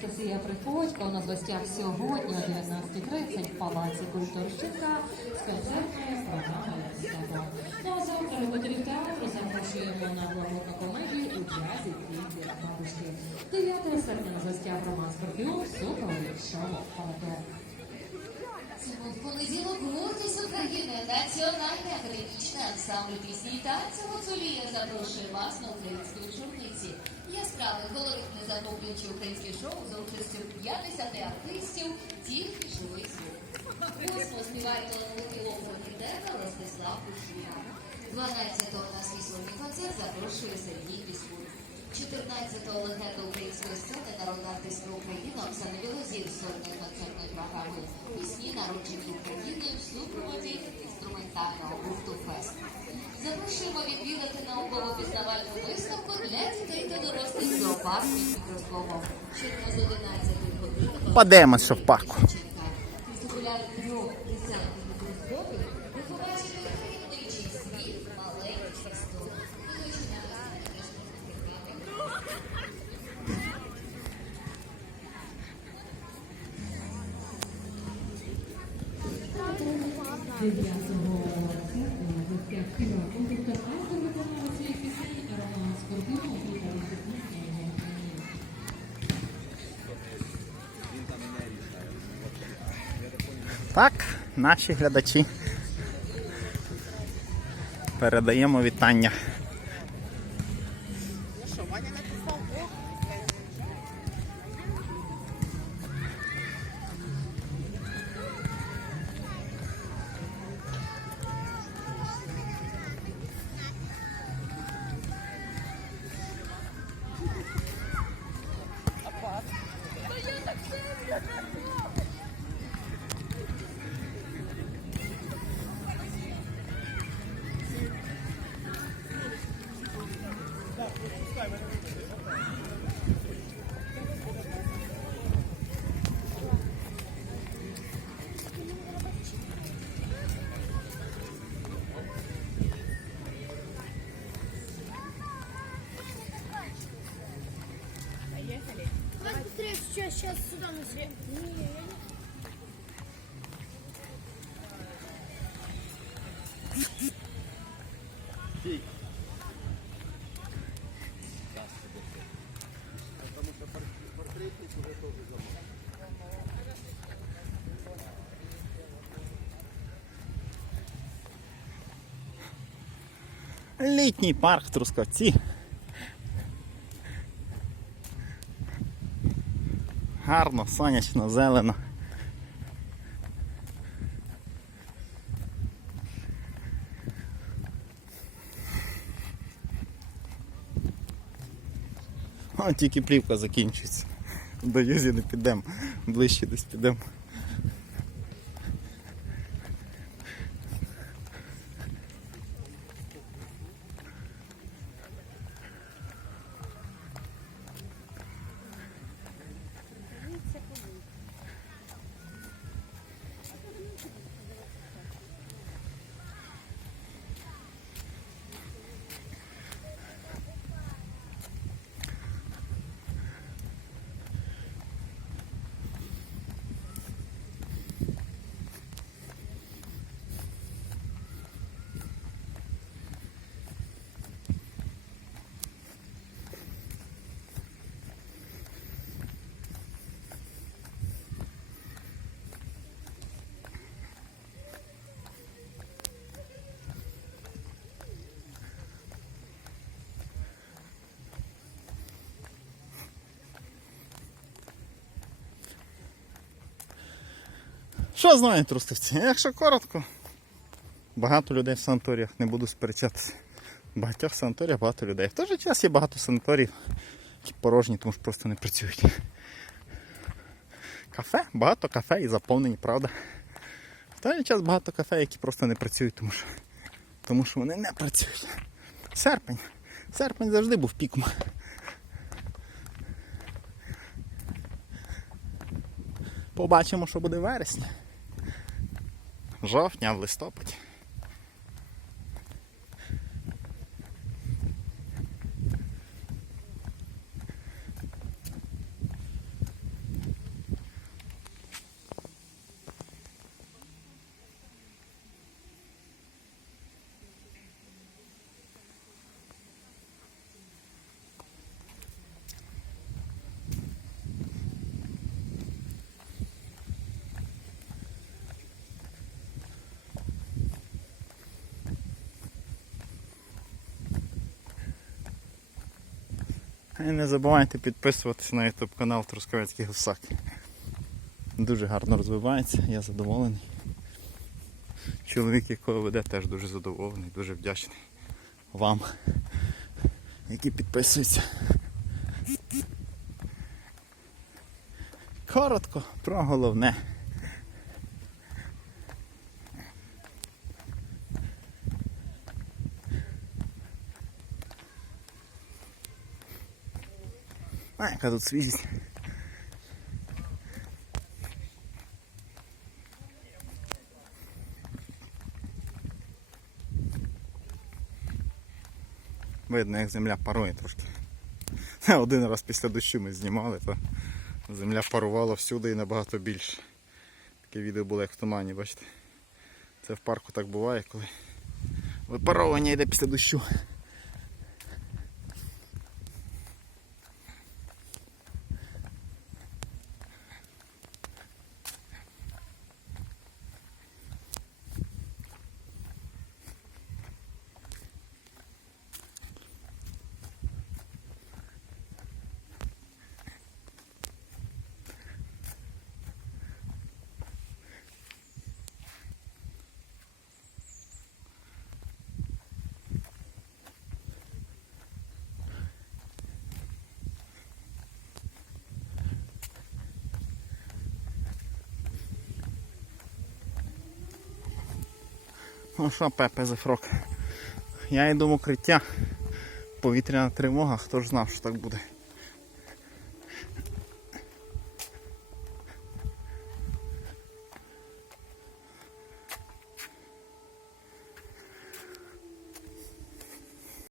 Анастасія Приходько. В гостях сьогодні о 19.30 в Палаці культурщика з концертною програмою «Ставро». Ну а завтра любителів театру запрошуємо на глибоку комедію у джазі «Квіти бабушки». 9 серпня на гостях Роман Скорпіон, супровід шоу «Палатер». В понеділок гордість України Національний академічний ансамбль пісні танцю Гуцулія запрошує вас на українські вечорниці. Яскраве колоритне захоплююче українське шоу за участю 50 артистів, тільки живий звук. Восьмо співає талановитий оперний тенор Ростислав Кушуя. 12-го на свій сольний концерт запрошує Сергій Піскун. 14-го легенда української сцени народна артистка України Оксана Білозір з сольною концертною програмою Пісні народжені України в супроводі інструментального гурту Фест. Запрошуємо відвідати науково пізнавальну виставку для дітей та дорослих зоопарк під мікроскопом. З 11 години. Подивимося в парку. Так, наші глядачі. Передаємо вітання. Сейчас, сейчас сюда на свет. Не, я не- Літній парк в Трускавці. Гарно, сонячно, зелено. О, тільки плівка закінчується. До Юзі не підемо, ближче десь підемо. Що знають трустовці? Якщо коротко, багато людей в санаторіях, не буду сперечатися. В багатьох санаторіях багато людей. В той же час є багато санаторіїв, які порожні, тому що просто не працюють. Кафе, багато кафе і заповнені, правда. В той же час багато кафе, які просто не працюють, тому що, тому що вони не працюють. Серпень. Серпень завжди був піком. Побачимо, що буде в вересні. Жовтня, в листопаді. І не забувайте підписуватися на YouTube канал Трускавецький Гусак. Дуже гарно розвивається, я задоволений. Чоловік, якого веде, теж дуже задоволений, дуже вдячний вам, які підписуються. Коротко про головне. А, яка тут свіжість. Видно, як земля парує трошки. Один раз після дощу ми знімали, то земля парувала всюди і набагато більше. Таке відео було як в тумані, бачите. Це в парку так буває, коли випаровування йде після дощу. Ну що, Пепе Зефрок? Я йду в укриття. Повітряна тривога, хто ж знав, що так буде.